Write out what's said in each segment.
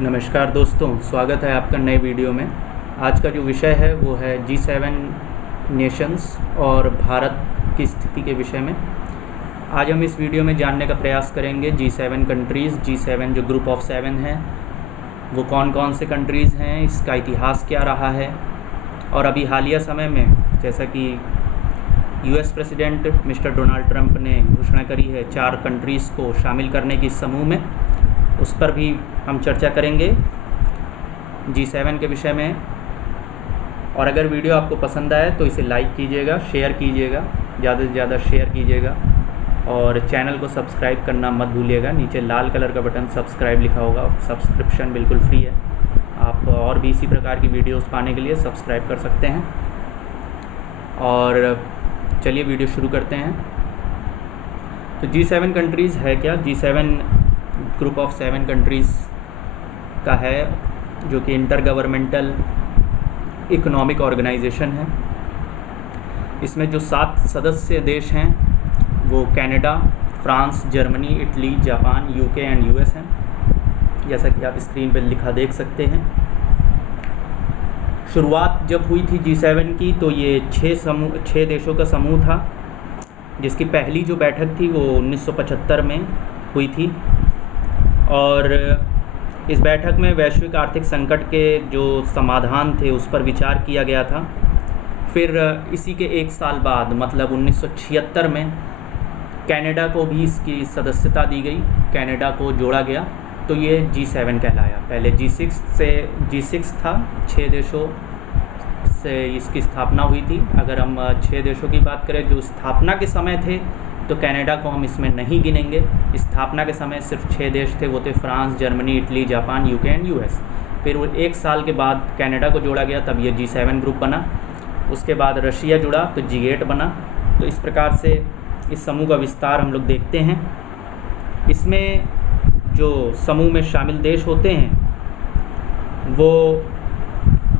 नमस्कार दोस्तों, स्वागत है आपका नए वीडियो में। आज का जो विषय है वो है G7 नेशंस और भारत की स्थिति के विषय में। आज हम इस वीडियो में जानने का प्रयास करेंगे G7 कंट्रीज़, G7 जो ग्रुप ऑफ 7 हैं वो कौन कौन से कंट्रीज़ हैं, इसका इतिहास क्या रहा है। और अभी हालिया समय में जैसा कि US president mister Donald Trump ने घोषणा करी है 4 कंट्रीज़ को शामिल करने की इस समूह में, उस पर भी हम चर्चा करेंगे G7 के विषय में। और अगर वीडियो आपको पसंद आए तो इसे लाइक कीजिएगा, शेयर कीजिएगा, ज़्यादा से ज़्यादा शेयर कीजिएगा और चैनल को सब्सक्राइब करना मत भूलिएगा। नीचे लाल कलर का बटन सब्सक्राइब लिखा होगा, सब्सक्रिप्शन बिल्कुल फ्री है। आप और भी इसी प्रकार की वीडियोस पाने के लिए सब्सक्राइब कर सकते हैं। और चलिए वीडियो शुरू करते हैं। तो G7 कंट्रीज़ है क्या? G7 ग्रुप ऑफ 7 कंट्रीज़ का है, जो कि इंटर गवर्नमेंटल इकोनॉमिक ऑर्गेनाइजेशन है। इसमें जो 7 सदस्य देश हैं वो Canada, France, Germany, Italy, Japan, UK and US हैं, जैसा कि आप स्क्रीन पर लिखा देख सकते हैं। शुरुआत जब हुई थी G7 की तो ये 6 देशों का समूह था, जिसकी पहली जो बैठक थी वो 1975 में हुई थी। और इस बैठक में वैश्विक आर्थिक संकट के जो समाधान थे उस पर विचार किया गया था। फिर इसी के 1 साल बाद मतलब 1976 में कनाडा को भी इसकी सदस्यता दी गई, कनाडा को जोड़ा गया, तो ये G7 कहलाया। पहले G6 था, 6 देशों से इसकी स्थापना हुई थी। अगर हम 6 देशों की बात करें जो स्थापना के समय थे तो कनाडा को हम इसमें नहीं गिनेंगे। स्थापना के समय सिर्फ 6 देश थे, वो थे France, Germany, Italy, Japan, UK and US. फिर वो 1 साल के बाद कनाडा को जोड़ा गया, तब ये G7 ग्रुप बना। उसके बाद रशिया जुड़ा तो G8 बना। तो इस प्रकार से इस समूह का विस्तार हम लोग देखते हैं। इसमें जो समूह में शामिल देश होते हैं वो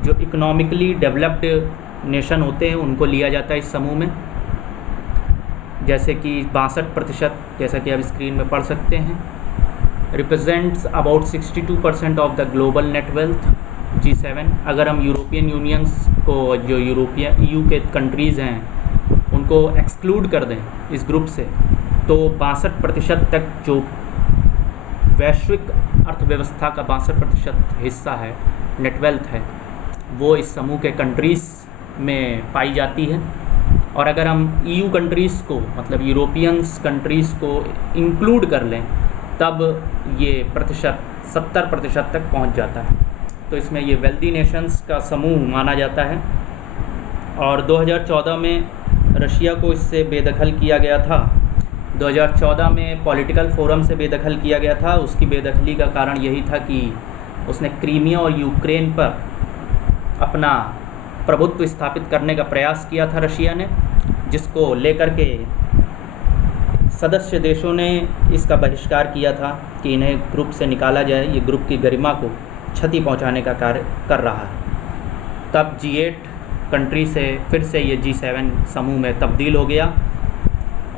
जो इकोनॉमिकली डेवलप्ड नेशन होते हैं उनको लिया जाता है इस समूह में। जैसे कि 62%, जैसा कि आप स्क्रीन में पढ़ सकते हैं, represents about 62% of the global net wealth G7। अगर हम यूरोपियन यूनियंस को, जो EU के कंट्रीज़ हैं, उनको एक्सक्लूड कर दें इस ग्रुप से, तो 62% तक जो वैश्विक अर्थव्यवस्था का 62% हिस्सा है, नेट वेल्थ है, वो इस समूह के कंट्रीज़ में पाई जाती है। और अगर हम EU कंट्रीज़ को, मतलब यूरोपियंस कंट्रीज़ को इंक्लूड कर लें, तब ये 70% तक पहुंच जाता है। तो इसमें ये वेल्दी नेशंस का समूह माना जाता है। और 2014 में रशिया को इससे बेदखल किया गया था। 2014 में पॉलिटिकल फोरम से बेदखल किया गया था। उसकी बेदखली का कारण यही था कि उसने क्रीमिया और यूक्रेन पर अपना प्रभुत्व स्थापित करने का प्रयास किया था रशिया ने, जिसको लेकर के सदस्य देशों ने इसका बहिष्कार किया था कि इन्हें ग्रुप से निकाला जाए, ये ग्रुप की गरिमा को क्षति पहुंचाने का कार्य कर रहा है। तब G8 कंट्री से फिर से ये G7 समूह में तब्दील हो गया।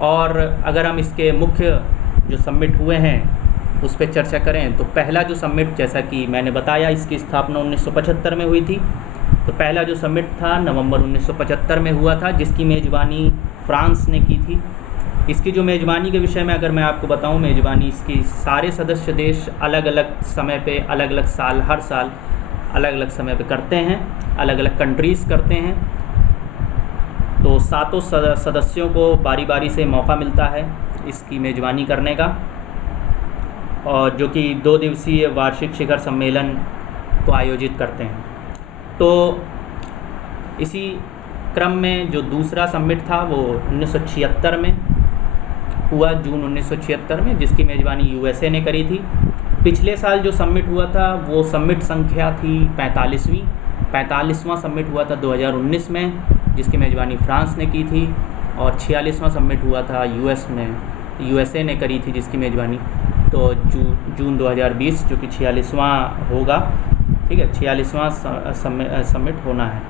और अगर हम इसके मुख्य जो समिट हुए हैं उस पर चर्चा करें तो पहला जो समिट, जैसा कि मैंने बताया, इसकी स्थापना 1975 में हुई थी। तो पहला जो समिट था नवंबर 1975 में हुआ था, जिसकी मेज़बानी फ्रांस ने की थी। इसकी जो मेज़बानी के विषय में अगर मैं आपको बताऊं, मेज़बानी इसकी सारे सदस्य देश अलग अलग समय पे, अलग अलग साल, हर साल अलग अलग समय पे करते हैं, अलग अलग कंट्रीज़ करते हैं। तो 7 सदस्यों को बारी बारी से मौका मिलता है इसकी मेज़बानी करने का, और जो कि 2 दिवसीय वार्षिक शिखर सम्मेलन को आयोजित करते हैं। तो इसी क्रम में जो दूसरा समिट था वो 1976 में हुआ, जून 1976 में, जिसकी मेज़बानी USA ने करी थी। पिछले साल जो समिट हुआ था वो समिट संख्या थी 45वां समिट हुआ था 2019 में, जिसकी मेज़बानी फ्रांस ने की थी। और 46वां समिट हुआ था US में, USA ने करी थी, जिसकी मेज़बानी तो जून 2020, जो कि 46वां होगा। ठीक है, 46वां समिट होना है।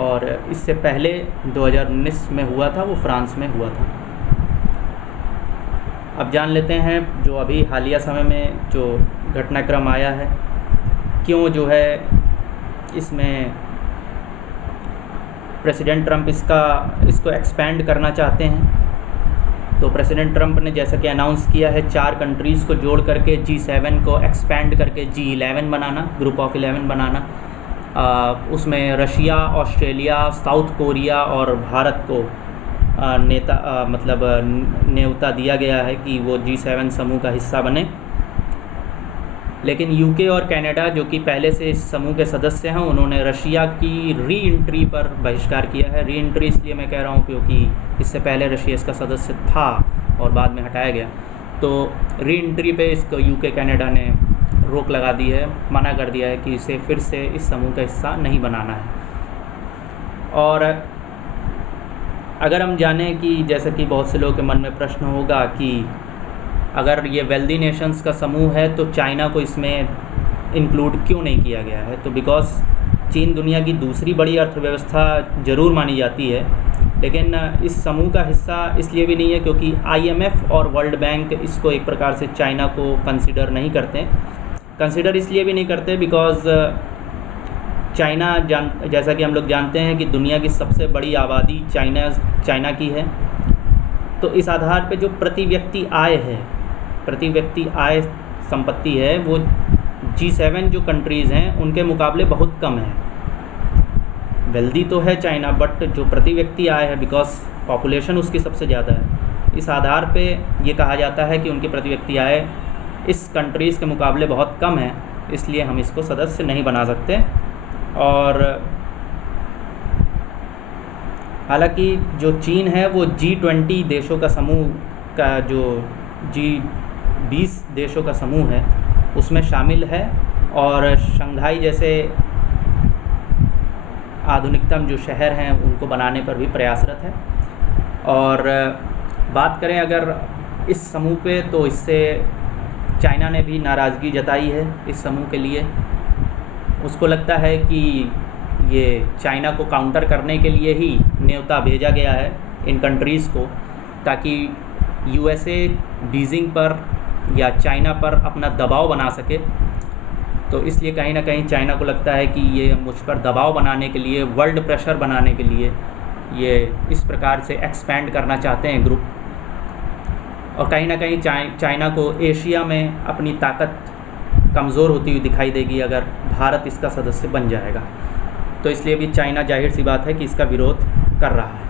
और इससे पहले 2019 में हुआ था, वो फ्रांस में हुआ था। अब जान लेते हैं जो अभी हालिया समय में जो घटनाक्रम आया है, क्यों जो है इसमें प्रेसिडेंट ट्रंप इसको एक्सपेंड करना चाहते हैं। तो प्रेसिडेंट ट्रंप ने जैसा कि अनाउंस किया है 4 कंट्रीज़ को जोड़ करके G7 को एक्सपेंड करके G11 बनाना, ग्रुप ऑफ 11 बनाना। उसमें रशिया, ऑस्ट्रेलिया, साउथ कोरिया और भारत को न्योता दिया गया है कि वो G7 समूह का हिस्सा बने। लेकिन यूके और कनाडा जो कि पहले से इस समूह के सदस्य हैं, उन्होंने रशिया की री एंट्री पर बहिष्कार किया है। री एंट्री इसलिए मैं कह रहा हूँ क्योंकि इससे पहले रशिया इसका सदस्य था और बाद में हटाया गया। तो री एंट्री पे इसको यूके कनाडा ने रोक लगा दी है, मना कर दिया है कि इसे फिर से इस समूह का हिस्सा नहीं बनाना है। और अगर हम जानें कि जैसे कि बहुत से लोगों के मन में प्रश्न होगा कि अगर ये वेल्दी नेशंस का समूह है तो चाइना को इसमें इंक्लूड क्यों नहीं किया गया है। तो बिकॉज़ चीन दुनिया की दूसरी बड़ी अर्थव्यवस्था ज़रूर मानी जाती है, लेकिन इस समूह का हिस्सा इसलिए भी नहीं है क्योंकि IMF और वर्ल्ड बैंक इसको एक प्रकार से चाइना को कंसिडर नहीं करते। कंसिडर इसलिए भी नहीं करते बिकॉज़ चाइना जैसा कि हम लोग जानते हैं कि दुनिया की सबसे बड़ी आबादी चाइना की है। तो इस आधार पे जो प्रति व्यक्ति आय संपत्ति है वो G7 जो कंट्रीज़ हैं उनके मुकाबले बहुत कम है। वेल्दी तो है चाइना, बट जो प्रति व्यक्ति आय है, बिकॉज पॉपुलेशन उसकी सबसे ज़्यादा है, इस आधार पे ये कहा जाता है कि उनकी प्रति व्यक्ति आय इस कंट्रीज़ के मुकाबले बहुत कम है, इसलिए हम इसको सदस्य नहीं बना सकते। और हालांकि जो चीन है वो G20 देशों का समूह का जो G20 देशों का समूह है उसमें शामिल है और शंघाई जैसे आधुनिकतम जो शहर हैं उनको बनाने पर भी प्रयासरत है। और बात करें अगर इस समूह पे, तो इससे चाइना ने भी नाराज़गी जताई है इस समूह के लिए। उसको लगता है कि ये चाइना को काउंटर करने के लिए ही न्योता भेजा गया है इन कंट्रीज़ को, ताकि USA बीजिंग पर या चाइना पर अपना दबाव बना सके। तो इसलिए कहीं ना कहीं चाइना को लगता है कि ये मुझ पर दबाव बनाने के लिए, वर्ल्ड प्रेशर बनाने के लिए ये इस प्रकार से एक्सपेंड करना चाहते हैं ग्रुप। और कहीं ना कहीं चाइना को एशिया में अपनी ताकत कमज़ोर होती हुई दिखाई देगी अगर भारत इसका सदस्य बन जाएगा। तो इसलिए भी चाइना जाहिर सी बात है कि इसका विरोध कर रहा है।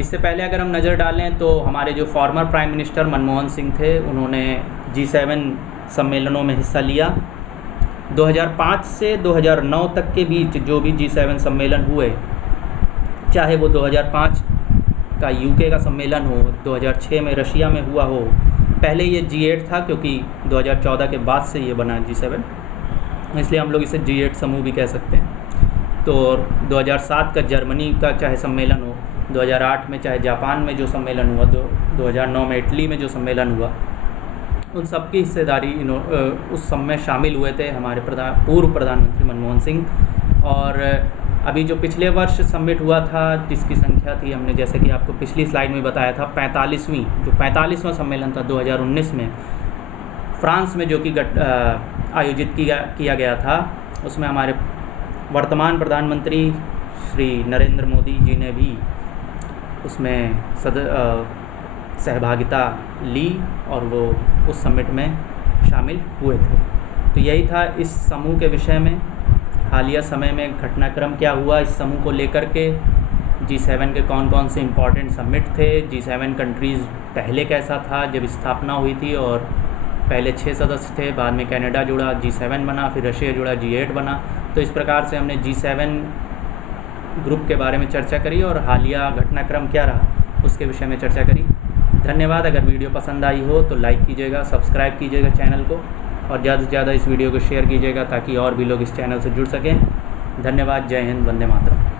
इससे पहले अगर हम नज़र डालें तो हमारे जो former prime minister Manmohan Singh थे, उन्होंने G7 सम्मेलनों में हिस्सा लिया। 2005 से 2009 तक के बीच जो भी G7 सम्मेलन हुए, चाहे वो 2005 का यूके का सम्मेलन हो, 2006 में रशिया में हुआ हो, पहले ये G8 था क्योंकि 2014 के बाद से ये बना G7, इसलिए हम लोग इसे G8 समूह भी कह सकते हैं। तो 2007 का जर्मनी का चाहे सम्मेलन हो, 2008 में चाहे जापान में जो सम्मेलन हुआ, 2009 में इटली में जो सम्मेलन हुआ, उन सब की हिस्सेदारी उस सब में शामिल हुए थे हमारे पूर्व प्रधानमंत्री मनमोहन सिंह। और अभी जो पिछले वर्ष समिट हुआ था जिसकी संख्या थी, हमने जैसे कि आपको पिछली स्लाइड में बताया था, 45वां सम्मेलन था 2019 में फ्रांस में, जो कि आयोजित किया गया था। उसमें हमारे वर्तमान प्रधानमंत्री श्री नरेंद्र मोदी जी ने भी उसमें सहभागिता ली और वो उस समिट में शामिल हुए थे। तो यही था इस समूह के विषय में। हालिया समय में घटनाक्रम क्या हुआ इस समूह को लेकर के, G7 के कौन कौन से इम्पॉर्टेंट समिट थे, G7 कंट्रीज़ पहले कैसा था जब स्थापना हुई थी, और पहले 6 सदस्य थे, बाद में कनाडा जुड़ा G7 बना, फिर रशिया जुड़ा G8 बना। तो इस प्रकार से हमने G7 ग्रुप के बारे में चर्चा करी और हालिया घटनाक्रम क्या रहा उसके विषय में चर्चा करी। धन्यवाद। अगर वीडियो पसंद आई हो तो लाइक कीजिएगा, सब्सक्राइब कीजिएगा चैनल को, और ज़्यादा से ज़्यादा इस वीडियो को शेयर कीजिएगा ताकि और भी लोग इस चैनल से जुड़ सकें। धन्यवाद। जय हिंद। वंदे मातरम।